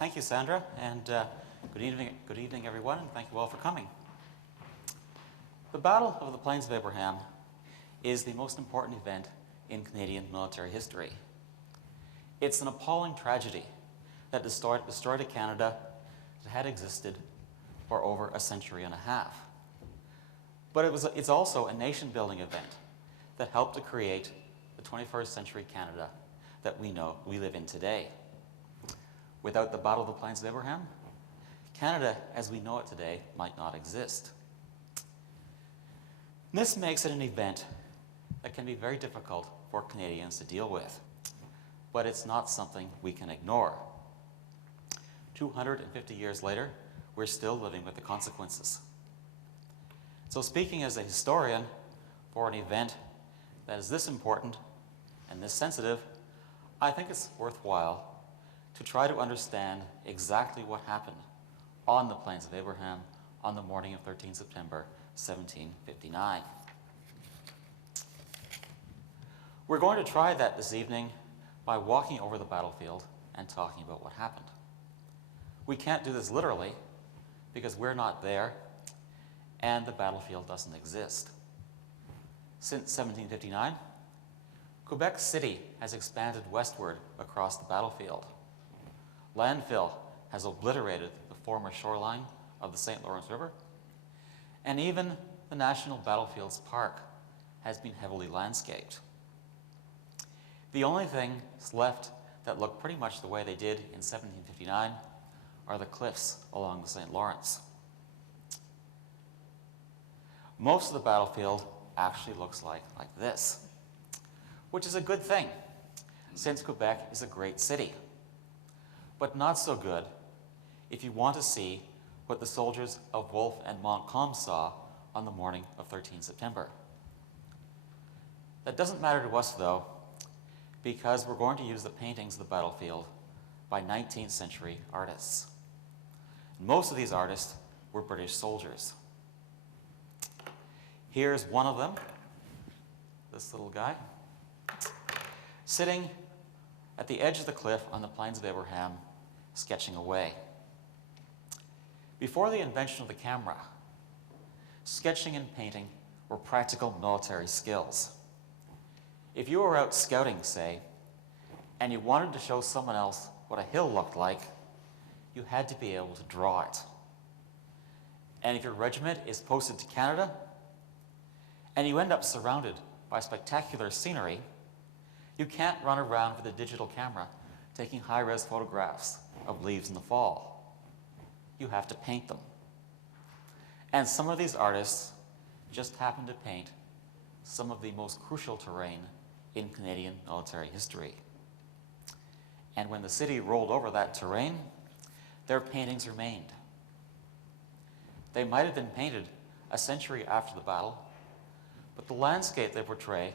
thank you, Sandra, and good evening, everyone, and thank you all for coming. The Battle of the Plains of Abraham is the most important event in Canadian military history. It's an appalling tragedy that destroyed a Canada that had existed for over a century and a half. But it's also a nation-building event that helped to create the 21st century Canada that we live in today. Without the Battle of the Plains of Abraham, Canada as we know it today might not exist. This makes it an event that can be very difficult for Canadians to deal with, but it's not something we can ignore. 250 years later, we're still living with the consequences. So speaking as a historian for an event that is this important and this sensitive, I think it's worthwhile to try to understand exactly what happened on the Plains of Abraham on the morning of 13 September 1759. We're going to try that this evening by walking over the battlefield and talking about what happened. We can't do this literally because we're not there and the battlefield doesn't exist. Since 1759, Quebec City has expanded westward across the battlefield. Landfill has obliterated the former shoreline of the St. Lawrence River, and even the National Battlefields Park has been heavily landscaped. The only things left that look pretty much the way they did in 1759 are the cliffs along the St. Lawrence. Most of the battlefield actually looks like this, which is a good thing, since Quebec is a great city. But not so good if you want to see what the soldiers of Wolfe and Montcalm saw on the morning of 13 September. That doesn't matter to us, though, because we're going to use the paintings of the battlefield by 19th century artists. Most of these artists were British soldiers. Here's one of them, this little guy, sitting at the edge of the cliff on the Plains of Abraham, sketching away. Before the invention of the camera, sketching and painting were practical military skills. If you were out scouting, say, and you wanted to show someone else what a hill looked like, you had to be able to draw it. And if your regiment is posted to Canada, and you end up surrounded by spectacular scenery, you can't run around with a digital camera taking high-res photographs of leaves in the fall. You have to paint them. And some of these artists just happen to paint some of the most crucial terrain in Canadian military history. And when the city rolled over that terrain, their paintings remained. They might have been painted a century after the battle, but the landscape they portray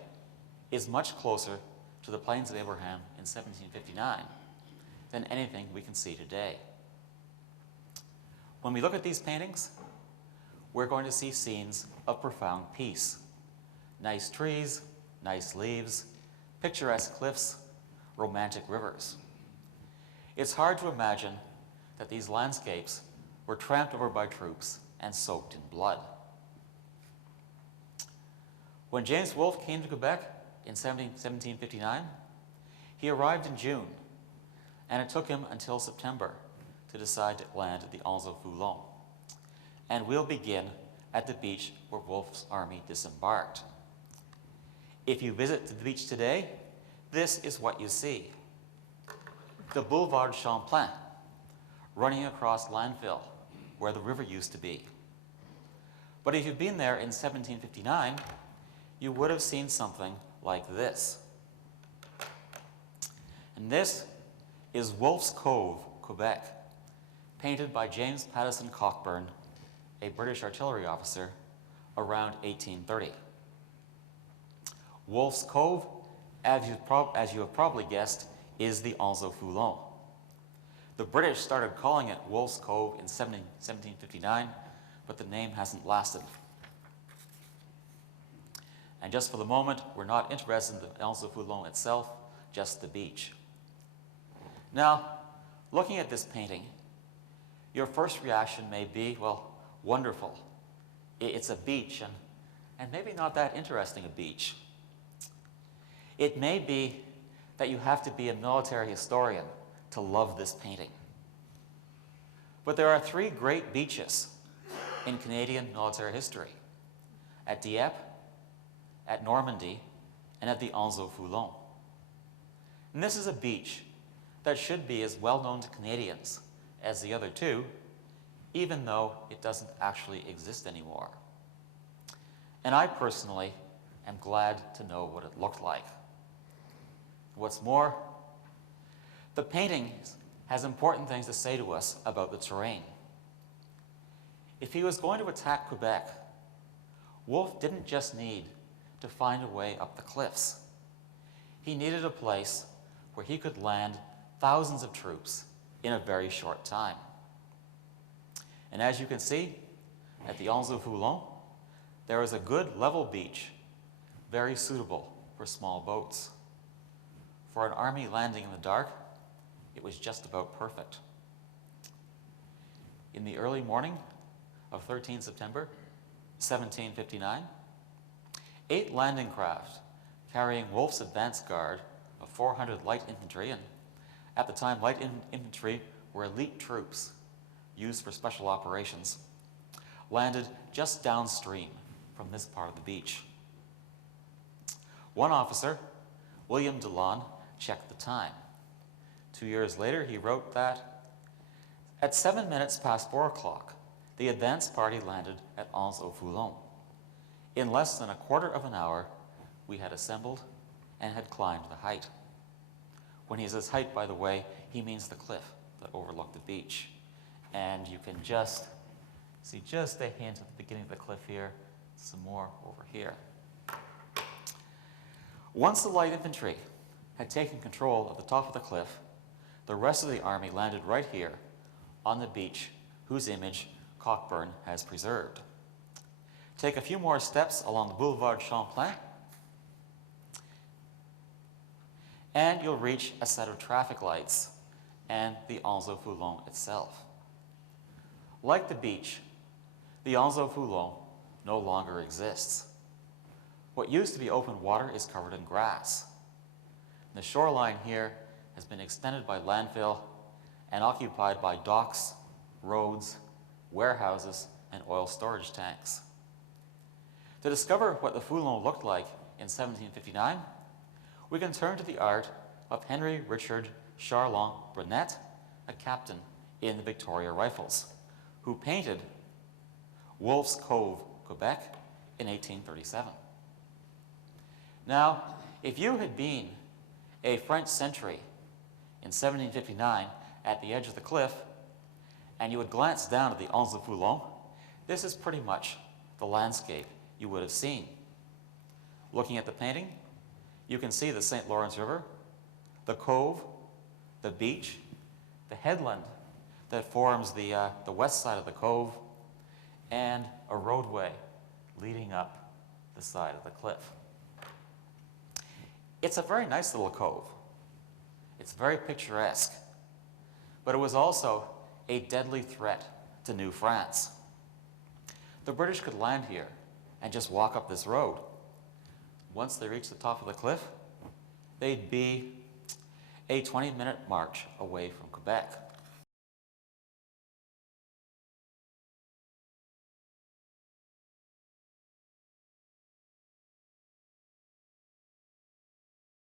is much closer to the Plains of Abraham in 1759 than anything we can see today. When we look at these paintings, we're going to see scenes of profound peace. Nice trees, nice leaves, picturesque cliffs, romantic rivers. It's hard to imagine that these landscapes were tramped over by troops and soaked in blood. When James Wolfe came to Quebec in 1759, he arrived in June, and it took him until September to decide to land at the Anse au Foulon. And we'll begin at the beach where Wolfe's army disembarked. If you visit the beach today, this is what you see. The Boulevard Champlain, running across landfill, where the river used to be. But if you've been there in 1759, you would have seen something like this. And this is Wolfe's Cove, Quebec, painted by James Pattison Cockburn, a British artillery officer, around 1830. Wolfe's Cove, as you have probably guessed, is the Anse au Foulon. The British started calling it Wolfe's Cove in 1759, but the name hasn't lasted. And just for the moment, we're not interested in the Anse au Foulon itself, just the beach. Now, Looking at this painting, your first reaction may be, well, wonderful. It's a beach, and maybe not that interesting a beach. It may be that you have to be a military historian to love this painting. But there are three great beaches in Canadian military history: at Dieppe, at Normandy, and at the Anse-au-Foulon. And this is a beach that should be as well known to Canadians as the other two, even though it doesn't actually exist anymore. And I personally am glad to know what it looked like. What's more, the painting has important things to say to us about the terrain. If he was going to attack Quebec, Wolfe didn't just need to find a way up the cliffs. He needed a place where he could land thousands of troops in a very short time. And as you can see, at the Anse-au-Foulon, there is a good level beach, very suitable for small boats. For an army landing in the dark, it was just about perfect. In the early morning of 13 September 1759, 8 landing craft carrying Wolfe's advance guard of 400 light infantry, and at the time light infantry were elite troops used for special operations, landed just downstream from this part of the beach. One officer, William Delaune, checked the time. 2 years later, he wrote that at 7 minutes past 4 o'clock, the advance party landed at Anse-au-Foulon. In less than a quarter of an hour, we had assembled and had climbed the height. When he says height, by the way, he means the cliff that overlooked the beach. And you can just see just a hint at the beginning of the cliff here, some more over here. Once the light infantry had taken control of the top of the cliff, the rest of the army landed right here on the beach, whose image Cockburn has preserved. Take a few more steps along the Boulevard Champlain, and you'll reach a set of traffic lights and the Anse-au-Foulon itself. Like the beach, the Anse-au-Foulon no longer exists. What used to be open water is covered in grass. The shoreline here has been extended by landfill and occupied by docks, roads, warehouses, and oil storage tanks. To discover what the Foulon looked like in 1759, we can turn to the art of Henry Richard Charlon Brunet, a captain in the Victoria Rifles, who painted Wolfe's Cove, Quebec, in 1837. Now, if you had been a French sentry in 1759 at the edge of the cliff, and you would glance down at the Anse-au-Foulon, this is pretty much the landscape you would have seen. Looking at the painting, you can see the St. Lawrence River, the Cove, the beach, the headland that forms the west side of the Cove, and a roadway leading up the side of the cliff. It's a very nice little cove. It's very picturesque, but it was also a deadly threat to New France. The British could land here and just walk up this road. Once they reached the top of the cliff, they'd be a 20-minute march away from Quebec.